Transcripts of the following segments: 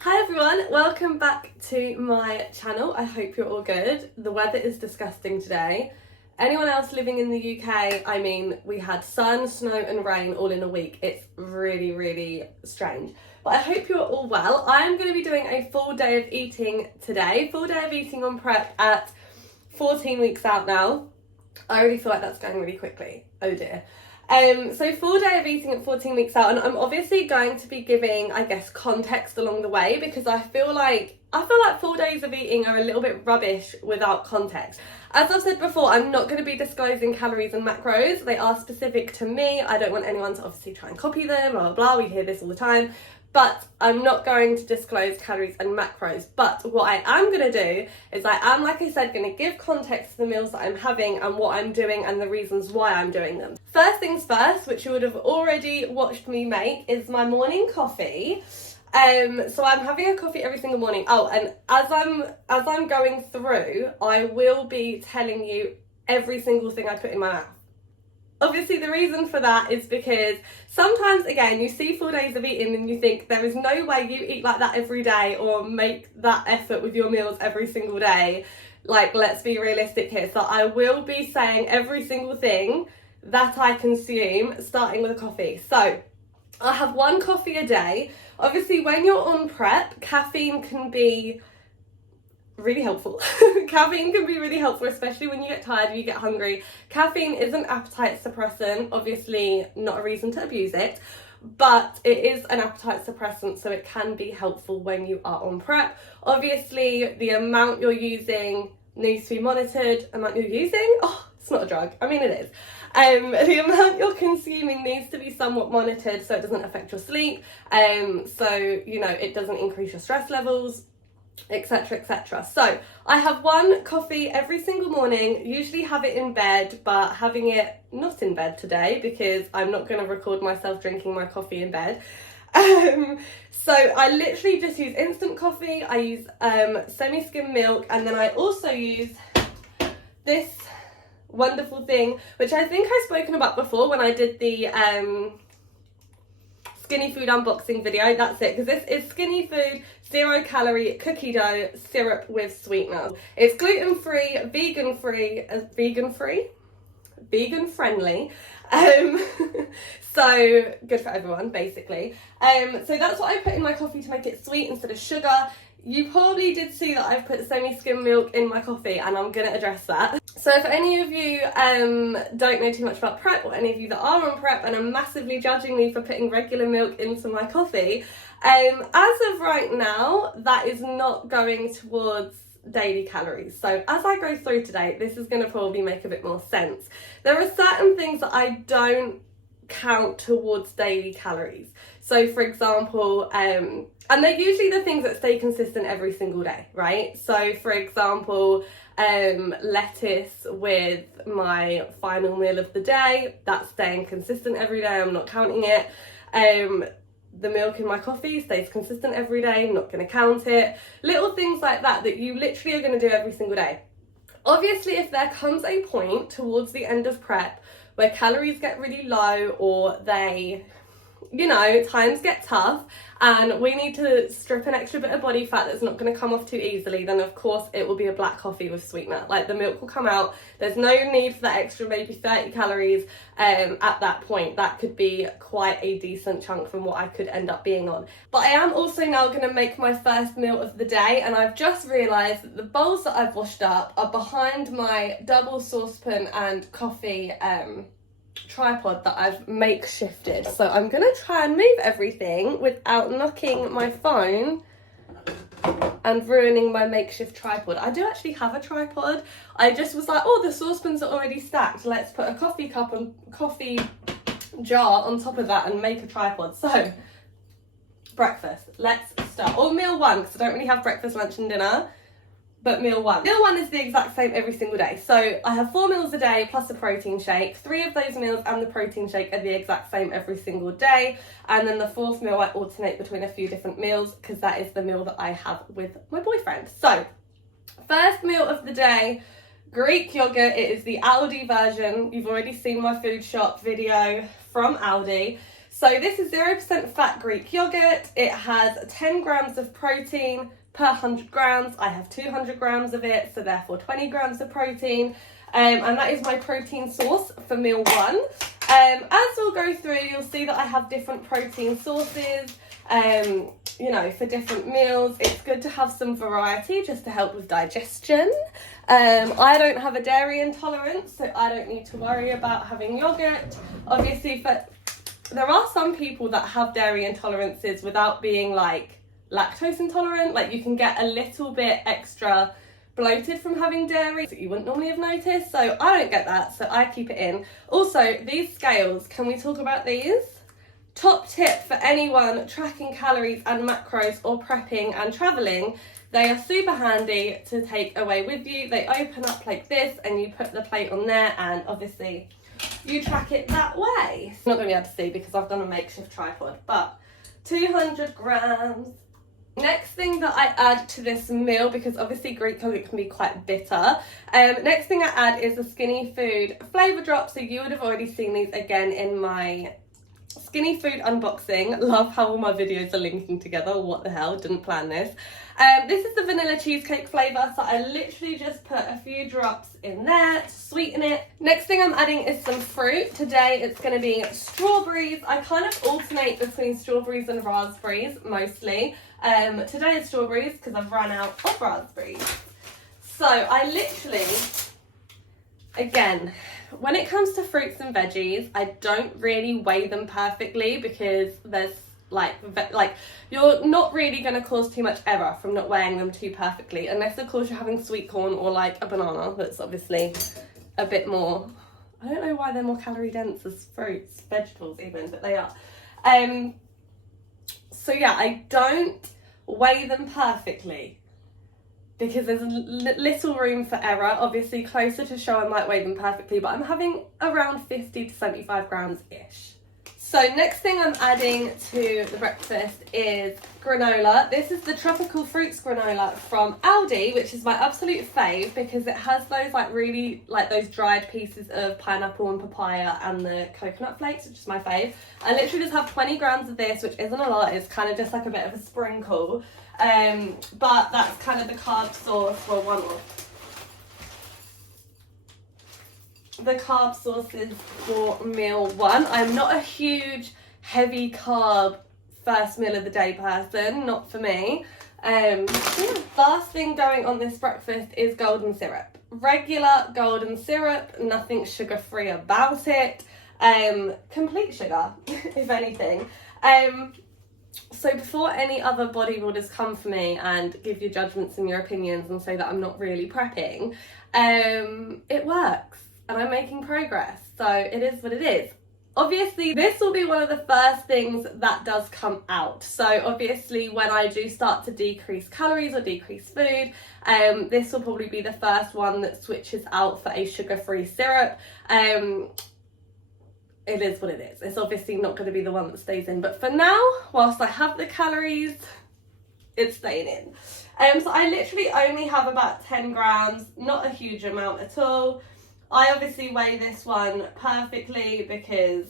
Hi everyone, welcome back to my channel. I hope you're all good. The weather is disgusting today. Anyone else living in the UK, I mean, we had sun, snow and rain all in a week. It's really, really strange. But I hope you're all well. I am going to be doing a full day of eating today. Full day of eating on prep at 14 weeks out now. I already feel like that's going really quickly. Oh dear. So full day of eating at 14 weeks out, and I'm obviously going to be giving, I guess, context along the way, because I feel like full days of eating are a little bit rubbish without context. As I've said before, I'm not going to be disclosing calories and macros. They are specific to me. I don't want anyone to obviously try and copy them, blah, blah, blah. We hear this all the time. But I'm not going to disclose calories and macros. But what I am going to do is I am, like I said, going to give context to the meals that I'm having and what I'm doing and the reasons why I'm doing them. First things first, which you would have already watched me make, is my morning coffee. So I'm having a coffee every single morning. Oh, and as I'm going through, I will be telling you every single thing I put in my mouth. Obviously, the reason for that is because sometimes, again, you see 4 days of eating and you think there is no way you eat like that every day or make that effort with your meals every single day. Like, let's be realistic here. So I will be saying every single thing that I consume, starting with a coffee. So I have one coffee a day. Obviously, when you're on prep, caffeine can be really helpful. Caffeine can be really helpful, especially when you get tired, you get hungry. Caffeine is an appetite suppressant, obviously not a reason to abuse it, but it is an appetite suppressant, so it can be helpful when you are on prep. Obviously, the amount you're using needs to be monitored. Amount you're using? Oh, it's not a drug. I mean, it is. The amount you're consuming needs to be somewhat monitored so it doesn't affect your sleep, so, you know, it doesn't increase your stress levels, etc, etc. So I have one coffee every single morning, usually have it in bed, but having it not in bed today because I'm not going to record myself drinking my coffee in bed. So I literally just use instant coffee, I use semi-skim milk, and then I also use this wonderful thing, which I think I've spoken about before when I did the skinny food unboxing video. That's it, because this is skinny food 0 calorie cookie dough syrup with sweetener. It's gluten-free, vegan friendly, so good for everyone basically. So that's what I put in my coffee to make it sweet instead of sugar. You probably did see that I've put semi-skim milk in my coffee, and I'm going to address that. So if any of you don't know too much about prep, or any of you that are on prep and are massively judging me for putting regular milk into my coffee, as of right now, that is not going towards daily calories. So as I go through today, this is going to probably make a bit more sense. There are certain things that I don't count towards daily calories. So for example, and they're usually the things that stay consistent every single day, right? So for example, lettuce with my final meal of the day, that's staying consistent every day, I'm not counting it. The milk in my coffee stays consistent every day, I'm not going to count it. Little things like that that you literally are going to do every single day. Obviously, if there comes a point towards the end of prep where calories get really low, or they, you know, times get tough and we need to strip an extra bit of body fat that's not going to come off too easily, then of course it will be a black coffee with sweetener. Like, the milk will come out, there's no need for that extra maybe 30 calories at that point. That could be quite a decent chunk from what I could end up being on. But I am also now going to make my first meal of the day, and I've just realised that the bowls that I've washed up are behind my double saucepan and coffee tripod that I've makeshifted. So I'm gonna try and move everything without knocking my phone and ruining my makeshift tripod. I do actually have a tripod. I just was like, oh, the saucepans are already stacked, let's put a coffee cup and coffee jar on top of that and make a tripod. So breakfast, let's start. Or meal one, because I don't really have breakfast, lunch and dinner. But meal one is the exact same every single day. So I have 4 meals a day plus a protein shake. 3 of those meals and the protein shake are the exact same every single day. And then the 4th meal I alternate between a few different meals, because that is the meal that I have with my boyfriend. So first meal of the day, Greek yogurt. It is the Aldi version. You've already seen my food shop video from Aldi. So this is 0% fat Greek yogurt. It has 10 grams of protein per 100 grams. I have 200 grams of it, so therefore 20 grams of protein. And that is my protein source for meal one. As we'll go through, you'll see that I have different protein sources, you know, for different meals. It's good to have some variety just to help with digestion. I don't have a dairy intolerance, so I don't need to worry about having yogurt. Obviously, there are some people that have dairy intolerances without being like lactose intolerant. Like you can get a little bit extra bloated from having dairy that you wouldn't normally have noticed. So I don't get that, so I keep it in. Also, these scales, can we talk about these? Top tip for anyone tracking calories and macros or prepping and traveling. They are super handy to take away with you. They open up like this and you put the plate on there and obviously you track it that way. It's not going to be able to see because I've done a makeshift tripod, but 200 grams. Next thing that I add to this meal, because obviously Greek yogurt can be quite bitter, next thing I add is the Skinny Food flavour drop. So you would have already seen these again in my Skinny Food unboxing. Love how all my videos are linking together. What the hell, didn't plan this. This is the vanilla cheesecake flavour, so I literally just put a few drops in there to sweeten it. Next thing I'm adding is some fruit. Today it's going to be strawberries. I kind of alternate between strawberries and raspberries mostly. Today it's strawberries because I've run out of raspberries. So I literally, again, when it comes to fruits and veggies, I don't really weigh them perfectly because there's like you're not really going to cause too much error from not weighing them too perfectly, unless of course you're having sweet corn or like a banana that's obviously a bit more, I don't know why they're more calorie dense as fruits, vegetables even, but they are. So yeah, I don't weigh them perfectly because there's little room for error. Obviously closer to show I might weigh them perfectly, but I'm having around 50 to 75 grams ish. So next thing I'm adding to the breakfast is granola. This is the tropical fruits granola from Aldi, which is my absolute fave because it has those like really like those dried pieces of pineapple and papaya and the coconut flakes, which is my fave. I literally just have 20 grams of this, which isn't a lot. It's kind of just like a bit of a sprinkle. But that's kind of the carb source, well, one of the carb sources for meal one. I'm not a huge heavy carb first meal of the day person, not for me. Last thing going on this breakfast is golden syrup. Regular golden syrup, nothing sugar-free about it. Complete sugar, if anything. So before any other bodybuilders come for me and give you judgments and your opinions and say that I'm not really prepping, it works. And I'm making progress, so it is what it is. Obviously, this will be one of the first things that does come out. So obviously, when I do start to decrease calories or decrease food, this will probably be the first one that switches out for a sugar-free syrup. It is what it is. It's obviously not going to be the one that stays in. But for now, whilst I have the calories, it's staying in. So I literally only have about 10 grams, not a huge amount at all. I obviously weigh this one perfectly because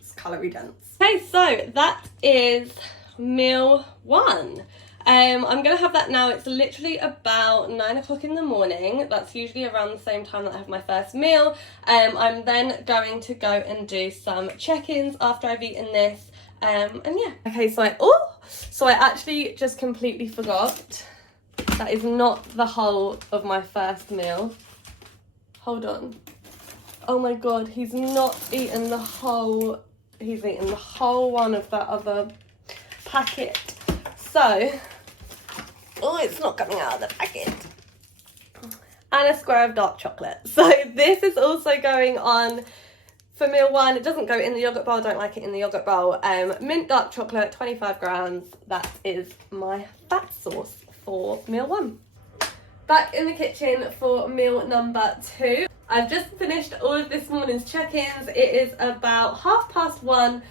it's calorie dense. Okay, so that is meal one. I'm going to have that now. It's literally about 9 o'clock in the morning. That's usually around the same time that I have my first meal. I'm then going to go and do some check-ins after I've eaten this. And yeah. Okay, so I actually just completely forgot. That is not the whole of my first meal. Hold on. Oh my god, he's not eaten the whole... He's eaten the whole one of that other packet. So... Oh, it's not coming out of the packet. And a square of dark chocolate. So this is also going on for meal one. It doesn't go in the yogurt bowl. I don't like it in the yogurt bowl. Mint dark chocolate, 25 grams. That is my fat source for meal one. Back in the kitchen for meal number two. I've just finished all of this morning's check-ins. It is about 1:30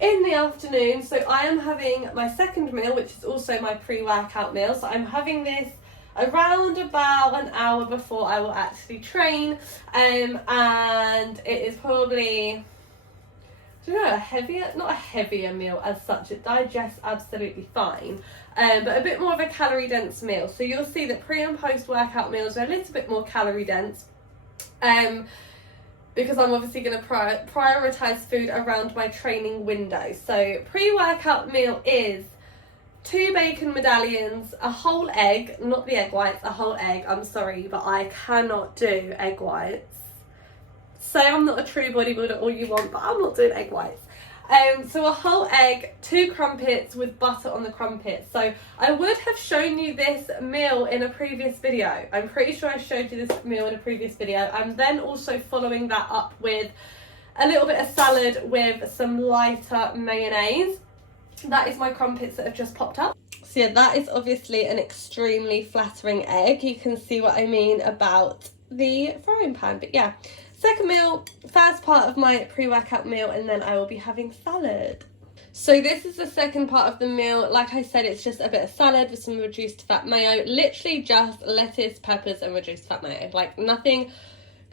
in the afternoon. So I am having my second meal, which is also my pre-workout meal. So I'm having this around about an hour before I will actually train. And it is probably not a heavier meal as such. It digests absolutely fine, but a bit more of a calorie dense meal. So you'll see that pre and post workout meals are a little bit more calorie dense, because I'm obviously going to prioritise food around my training window. So pre-workout meal is 2 bacon medallions, a whole egg, not the egg whites, a whole egg. I'm sorry, but I cannot do egg whites. Say I'm not a true bodybuilder all you want, but I'm not doing egg whites. So a whole egg, 2 crumpets with butter on the crumpets. So I would have shown you this meal in a previous video. I'm pretty sure I showed you this meal in a previous video. I'm then also following that up with a little bit of salad with some lighter mayonnaise. That is my crumpets that have just popped up. So yeah, that is obviously an extremely flattering egg. You can see what I mean about the frying pan. But yeah, second meal, first part of my pre-workout meal, and then I will be having salad. So this is the second part of the meal. Like I said, it's just a bit of salad with some reduced fat mayo. Literally just lettuce, peppers, and reduced fat mayo. Like nothing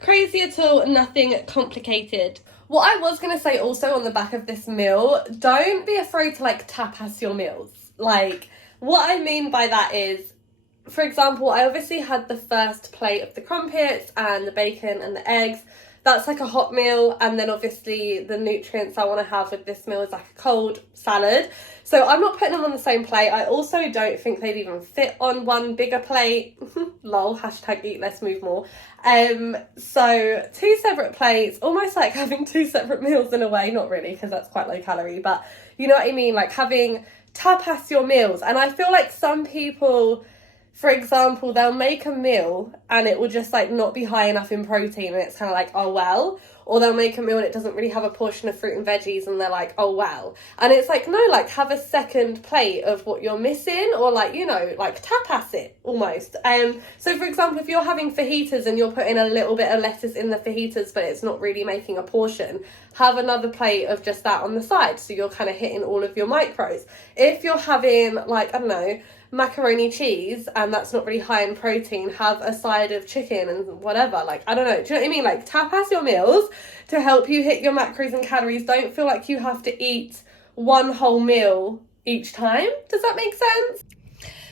crazy at all, nothing complicated. What I was going to say also on the back of this meal, don't be afraid to like tapas your meals. Like what I mean by that is, for example, I obviously had the first plate of the crumpets and the bacon and the eggs. That's like a hot meal, and then obviously the nutrients I want to have with this meal is like a cold salad. So I'm not putting them on the same plate. I also don't think they'd even fit on one bigger plate. Lol, hashtag eat less, move more. So 2 separate plates, almost like having 2 separate meals in a way. Not really, because that's quite low calorie, but you know what I mean? Like having tapas your meals. And I feel like some people, for example, they'll make a meal and it will just like not be high enough in protein, and it's kind of like, oh well. Or they'll make a meal and it doesn't really have a portion of fruit and veggies, and they're like, oh well. And it's like, no, like have a second plate of what you're missing, or like, you know, like tapas it almost. So for example, if you're having fajitas and you're putting a little bit of lettuce in the fajitas, but it's not really making a portion, have another plate of just that on the side, so you're kind of hitting all of your macros. If you're having like, I don't know, macaroni cheese and that's not really high in protein, have a side of chicken and whatever. Like, I don't know, do you know what I mean? Like tapas your meals to help you hit your macros and calories. Don't feel like you have to eat one whole meal each time. Does that make sense?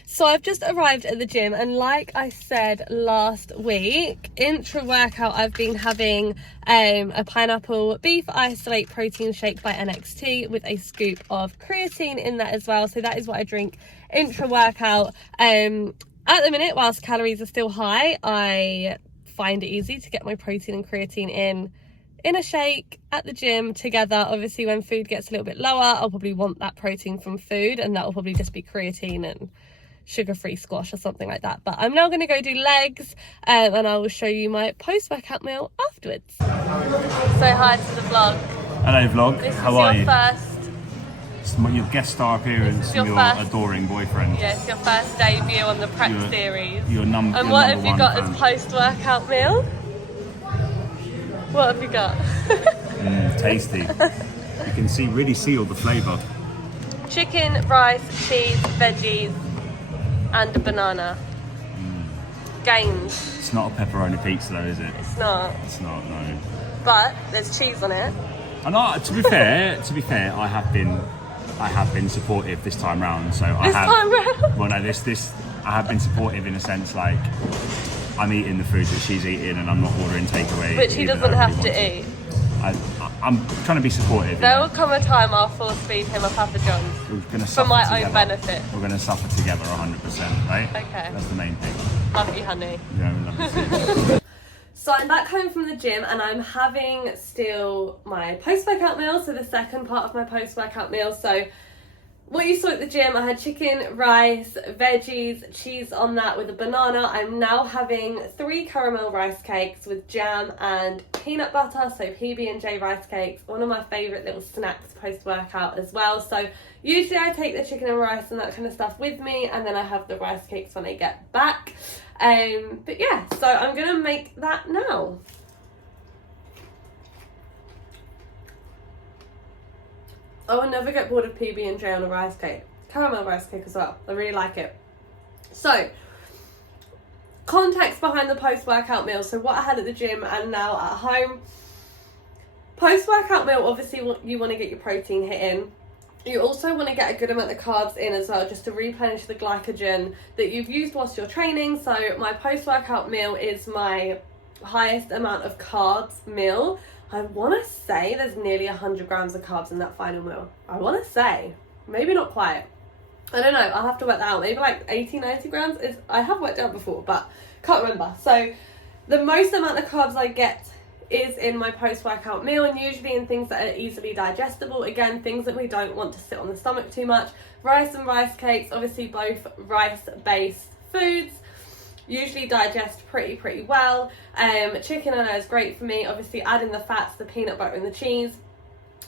So I've just arrived at the gym, and like I said last week, intra workout, I've been having a pineapple beef isolate protein shake by NXT with a scoop of creatine in that as well. So that is what I drink intra workout. At the minute, whilst calories are still high, I find it easy to get my protein and creatine in a shake at the gym together. Obviously when food gets a little bit lower, I'll probably want that protein from food, and that will probably just be creatine and sugar-free squash or something like that. But I'm now going to go do legs, and I will show you my post-workout meal afterwards. Say hi to the vlog. Hello vlog, This how are you? It's Your guest star appearance from your adoring boyfriend. Yeah, it's your first debut on the prep series. And what have you got as post-workout meal? What have you got? Tasty. You can really see all the flavour. Chicken, rice, cheese, veggies, and a banana. Gained. It's not a pepperoni pizza though, is it? It's not. It's not, no. But there's cheese on it. And to be fair, I have been supportive this time round. So Well, no, I have been supportive in a sense, like I'm eating the food that she's eating, and I'm not ordering takeaway. Which he doesn't have to eat. I'm trying to be supportive. There will come a time I'll force feed him a Papa John's for my own benefit. We're going to suffer together 100%, right? Okay. That's the main thing. Love you, honey. Yeah, love you. So I'm back home from the gym, and I'm having still my post-workout meal, so the second part of my post-workout meal. So what you saw at the gym, I had chicken, rice, veggies, cheese on that with a banana. I'm now having 3 caramel rice cakes with jam and peanut butter, so PB&J rice cakes, one of my favourite little snacks post-workout as well. So usually I take the chicken and rice and that kind of stuff with me, and then I have the rice cakes when I get back. But yeah, so I'm going to make that now. I will never get bored of PB&J on a rice cake. Caramel rice cake as well. I really like it. So, context behind the post-workout meal. So what I had at the gym and now at home. Post-workout meal, obviously you want to get your protein hit in. You also want to get a good amount of carbs in as well, just to replenish the glycogen that you've used whilst you're training. So my post-workout meal is my highest amount of carbs meal. I want to say there's nearly 100 grams of carbs in that final meal. I want to say, maybe not quite. I don't know, I'll have to work that out. Maybe like 80, 90 grams is, I have worked out before, but can't remember. So the most amount of carbs I get is in my post-workout meal, and usually in things that are easily digestible. Again, things that we don't want to sit on the stomach too much. Rice and rice cakes, obviously both rice-based foods, usually digest pretty well. Chicken I know is great for me, obviously adding the fats, the peanut butter and the cheese,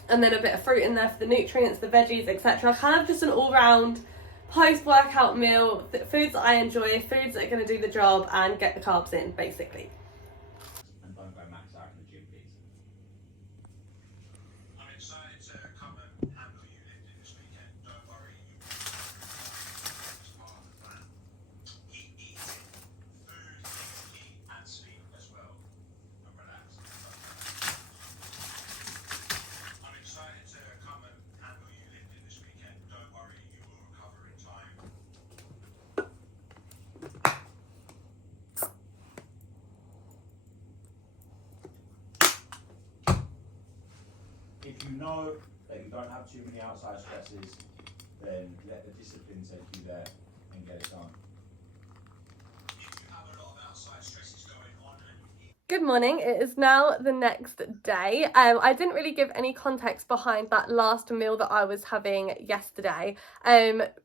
and then a bit of fruit in there for the nutrients, the veggies, etc. Kind of just an all-round post-workout meal, foods that I enjoy, foods that are going to do the job and get the carbs in, basically. And don't go max out in the gym, please. I'm excited to come and handle you lifting this weekend. Don't worry, you will as part of the plan. Keep eating food, eat and sleep as well, and relax. I'm excited to come and handle you lifting this weekend. Don't worry, you will recover in time. If you know that you don't have too many outside stresses, then let the discipline take you there and get it done. If you have a lot of outside stresses going on and you Good morning, it is now the next day. I didn't really give any context behind that last meal that I was having yesterday,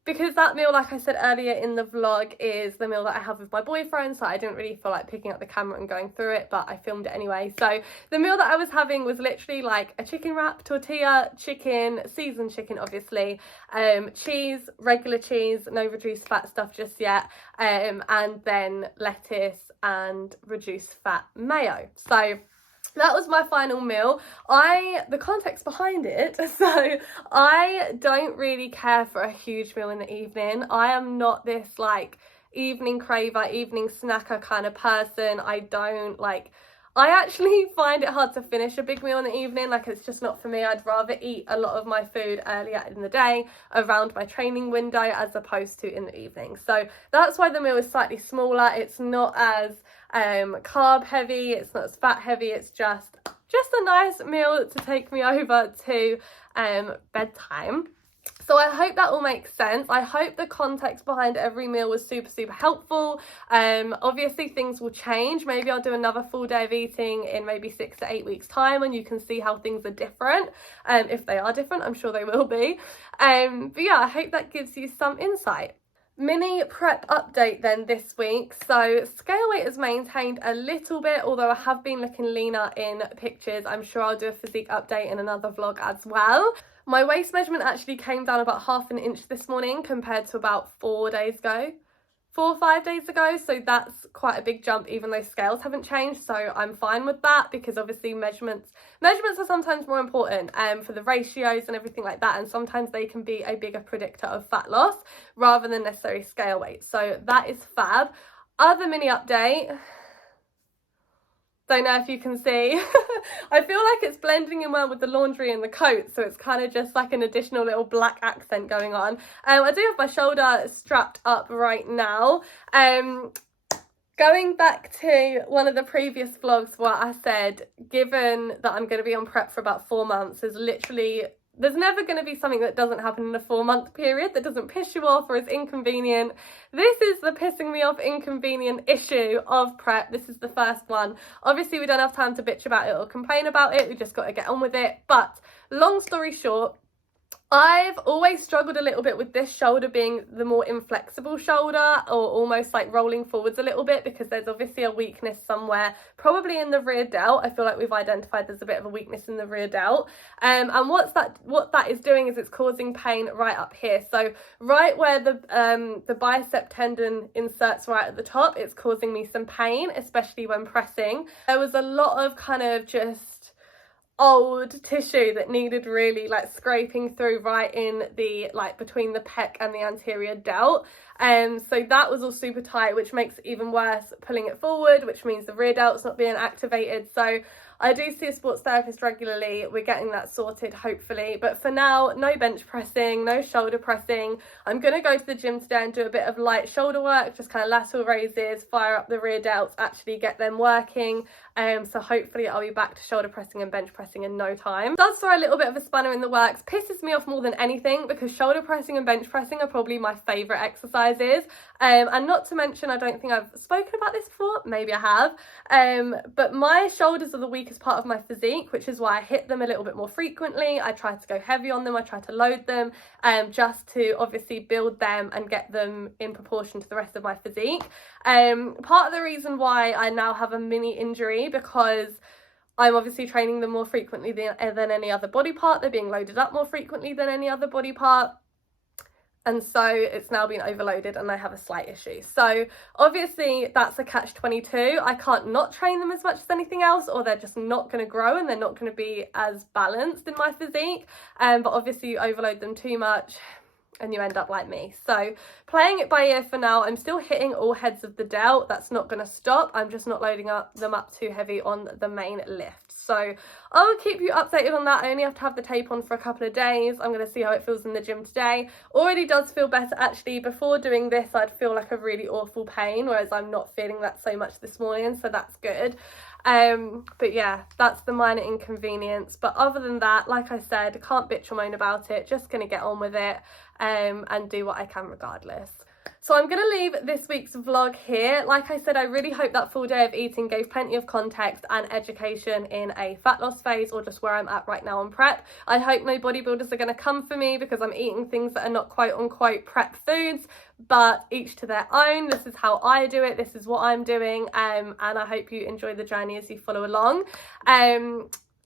because that meal, like I said earlier in the vlog, is the meal that I have with my boyfriend, so I didn't really feel like picking up the camera and going through it, but I filmed it anyway. So the meal that I was having was literally like a chicken wrap, tortilla, chicken, seasoned chicken obviously, cheese, regular cheese, no reduced fat stuff just yet, and then lettuce and reduced fat mayo. So that was my final meal. The context behind it, so I don't really care for a huge meal in the evening. I am not this like evening craver, evening snacker kind of person. I actually find it hard to finish a big meal in the evening. Like, it's just not for me. I'd rather eat a lot of my food earlier in the day around my training window as opposed to in the evening. So that's why the meal is slightly smaller. It's not as carb heavy, it's not as fat heavy, it's just a nice meal to take me over to bedtime. So I hope that all makes sense. I hope the context behind every meal was super helpful. Obviously things will change. Maybe I'll do another full day of eating in maybe 6 to 8 weeks time, and you can see how things are different. If they are different, I'm sure they will be. But yeah, I hope that gives you some insight. Mini prep update then this week. So scale weight is maintained a little bit, although I have been looking leaner in pictures. I'm sure I'll do a physique update in another vlog as well. My waist measurement actually came down about 1/2 inch this morning compared to about 4 or 5 days ago. So that's quite a big jump, even though scales haven't changed. So I'm fine with that, because obviously measurements are sometimes more important for the ratios and everything like that. And sometimes they can be a bigger predictor of fat loss rather than necessarily scale weight. So that is fab. Other mini update. Don't know if you can see. I feel like it's blending in well with the laundry and the coat, so it's kind of just like an additional little black accent going on. I do have my shoulder strapped up right now. Going back to one of the previous vlogs where I said, given that I'm going to be on prep for about 4 months, there's never going to be something that doesn't happen in a 4-month period that doesn't piss you off or is inconvenient. This is the pissing me off inconvenient issue of prep. This is the first one. Obviously we don't have time to bitch about it or complain about it. We just got to get on with it. But long story short, I've always struggled a little bit with this shoulder being the more inflexible shoulder, or almost like rolling forwards a little bit, because there's obviously a weakness somewhere, probably in the rear delt. I feel like we've identified there's a bit of a weakness in the rear delt. And what that is doing is it's causing pain right up here. So right where the bicep tendon inserts right at the top, it's causing me some pain, especially when pressing. There was a lot of kind of just old tissue that needed really like scraping through right in the between the pec and the anterior delt, so that was all super tight, which makes it even worse pulling it forward, which means the rear delt's not being activated. So I do see a sports therapist regularly. We're getting that sorted, hopefully. But for now, no bench pressing, no shoulder pressing. I'm going to go to the gym today and do a bit of light shoulder work, just kind of lateral raises, fire up the rear delts, actually get them working. So hopefully I'll be back to shoulder pressing and bench pressing in no time. It does throw a little bit of a spanner in the works, pisses me off more than anything, because shoulder pressing and bench pressing are probably my favourite exercises. And not to mention, I don't think I've spoken about this before, maybe I have, but my shoulders are the weakest part of my physique, which is why I hit them a little bit more frequently. I try to go heavy on them, I try to load them, just to obviously build them and get them in proportion to the rest of my physique. Part of the reason why I now have a mini injury, because I'm obviously training them more frequently than any other body part. They're being loaded up more frequently than any other body part. And so it's now been overloaded and I have a slight issue. So obviously that's a catch-22. I can't not train them as much as anything else, or they're just not going to grow and they're not going to be as balanced in my physique. But obviously you overload them too much and you end up like me. So playing it by ear for now. I'm still hitting all heads of the delt. That's not going to stop. I'm just not loading them up too heavy on the main lift. So I'll keep you updated on that. I only have to have the tape on for a couple of days. I'm going to see how it feels in the gym today. Already does feel better actually. Before doing this, I'd feel like a really awful pain, whereas I'm not feeling that so much this morning, so that's good. But yeah, that's the minor inconvenience. But other than that, like I said, can't bitch or moan about it. Just going to get on with it and do what I can regardless. So I'm going to leave this week's vlog here. Like I said, I really hope that full day of eating gave plenty of context and education in a fat loss phase, or just where I'm at right now on prep. I hope no bodybuilders are going to come for me because I'm eating things that are not quote unquote prep foods, but each to their own. This is how I do it. This is what I'm doing. And I hope you enjoy the journey as you follow along.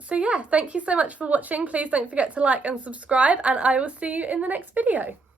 So yeah, thank you so much for watching. Please don't forget to like and subscribe, and I will see you in the next video.